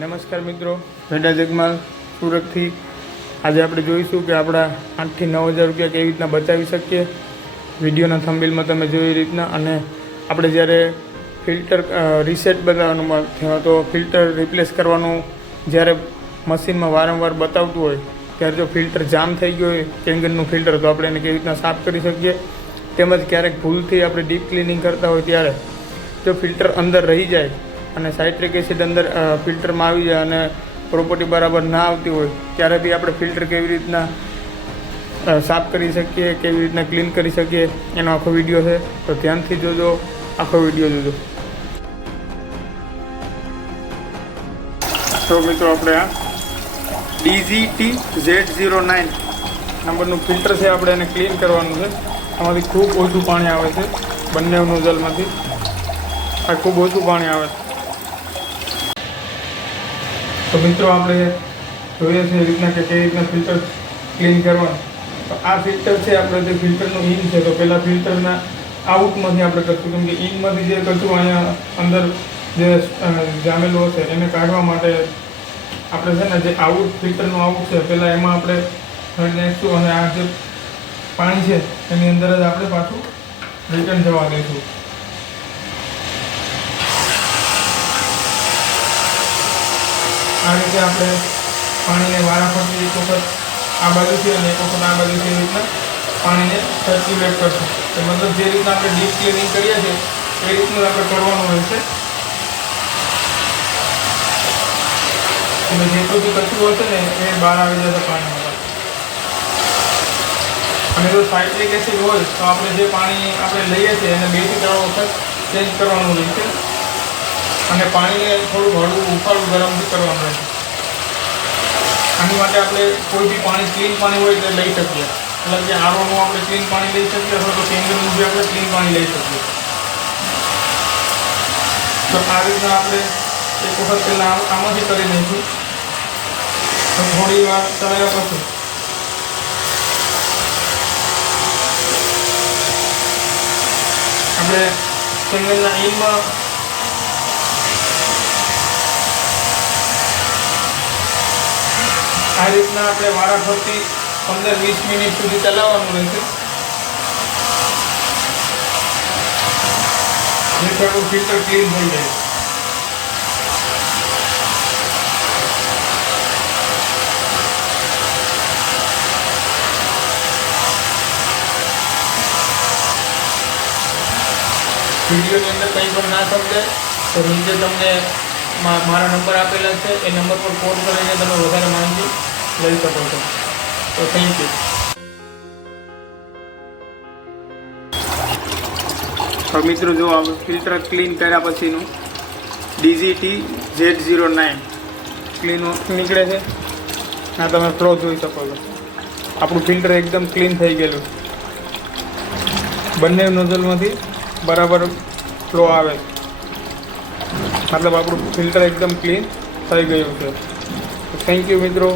નમસ્કાર મિત્રો, વેડા જગમાલ સુરતથી આજે આપણે જોઈશું કે આપણા 8 થી 9 હજાર રૂપિયા કેવી રીતના બચાવી શકીએ. વિડીયોના થંબનેલમાં તમે જોઈ રીતના. અને આપણે જ્યારે ફિલ્ટર રીસેટ બતાવવાનું તો ફિલ્ટર રિપ્લેસ કરવાનું જ્યારે મશીનમાં વારંવાર બતાવતું હોય ત્યારે જો ફિલ્ટર જામ થઈ ગયું હોય કેંગનનું ફિલ્ટર, તો આપણે એને કેવી રીતના સાફ કરી શકીએ. તેમજ ક્યારેક ભૂલથી આપણે ડીપ ક્લિનિંગ કરતા હોય ત્યારે જો ફિલ્ટર અંદર રહી જાય અને સાઇટ્રિક એસિડ અંદર ફિલ્ટરમાં આવી જાય અને પ્રોપર્ટી બરાબર ના આવતી હોય ત્યારે બી આપણે ફિલ્ટર કેવી રીતના સાફ કરી શકીએ, કેવી રીતના ક્લીન કરી શકીએ એનો આખો વિડીયો છે. તો ધ્યાનથી જોજો, આખો વિડીયો જોજો. તો મિત્રો આપણે આ DGT Z09 નંબરનું ફિલ્ટર છે, આપણે એને ક્લીન કરવાનું છે. આમાંથી ખૂબ ઓછું પાણી આવે છે, બંને નોઝલમાંથી આ ખૂબ ઓછું પાણી આવે છે. તો મિત્રો આપણે જોઈએ છે એ રીતના કે કેવી રીતના ફિલ્ટર ક્લીન કરવાનું. તો આ ફિલ્ટર છે આપણે જે ફિલ્ટરનું ઇન છે, તો પહેલાં ફિલ્ટરના આઉટમાંથી આપણે કરશું, કેમ કે ઇનમાંથી જે કચરું અહીંયા અંદર જે જામેલું હશે એને કાઢવા માટે આપણે છે ને જે આઉટ ફિલ્ટરનું આઉટ છે પહેલાં એમાં આપણે ખડી નાખીશું અને આ જે પાણી છે એની અંદર જ આપણે પાછું રિટર્ન જવા દઈશું. આ રીતે આપણે પાણીને વારાફરતી એક વખત આ બાજુથી અને એક વખત આ બાજુથી એ રીતના પાણીને સર્ક્યુલેટ કરશું. તો મતલબ જે રીતના આપણે ડીપ ક્લિનિંગ કરીએ છીએ એ રીતનું આપણે કરવાનું રહેશે. એટલે જેટલું બી કચરું હશે ને એ બહાર આવી જશે પાણીમાં. અને જો સાઇટ્રિક એસિડ હોય તો આપણે જે પાણી આપણે લઈએ છીએ એને 2 થી 3 વખત ચેન્જ કરવાનું રહેશે. અને પાણીને થોડું હળવું ઉફાળું ગરમથી કરવાનું રહેશે. આની માટે આપણે કોઈ બી પાણી ક્લીન પાણી હોય એટલે લઈ શકીએ. મતલબ કે આરોનું આપણે ક્લીન પાણી લઈ શકીએ અથવા તો કેંગરનું બી આપણે ક્લીન પાણી લઈ શકીએ. તો આ રીતના આપણે એક વખત પહેલાં આમાંથી કરી દઈશું. તો થોડી વાર ચલાવ્યા પછી આપણે કેંગરના ઇનમાં આ રીતના આપણે વારાફરતી 15-20 મિનિટ સુધી ચલાવવાનું રહેશે. જેથી આપણું ફિલ્ટર ક્લીન થઈ જાય. વિડીયોની અંદર કંઈ પણ ના સમજાય તો નીચે તમને મારા નંબર આપેલા છે, એ નંબર પર કોલ કરીને તમે વધારે માહિતી લઈ શકો છો. તો થેન્ક યુ. તો મિત્રો જો આ ફિલ્ટર ક્લીન કર્યા પછીનું DGT Z09 ક્લીન નીકળે છે. આ તમે ફ્લો જોઈ શકો છો. આપણું ફિલ્ટર એકદમ ક્લીન થઈ ગયેલું. બંને નોઝલમાંથી બરાબર ફ્લો આવે, મતલબ આપણું ફિલ્ટર એકદમ ક્લીન થઈ ગયું છે. થેન્ક યુ મિત્રો.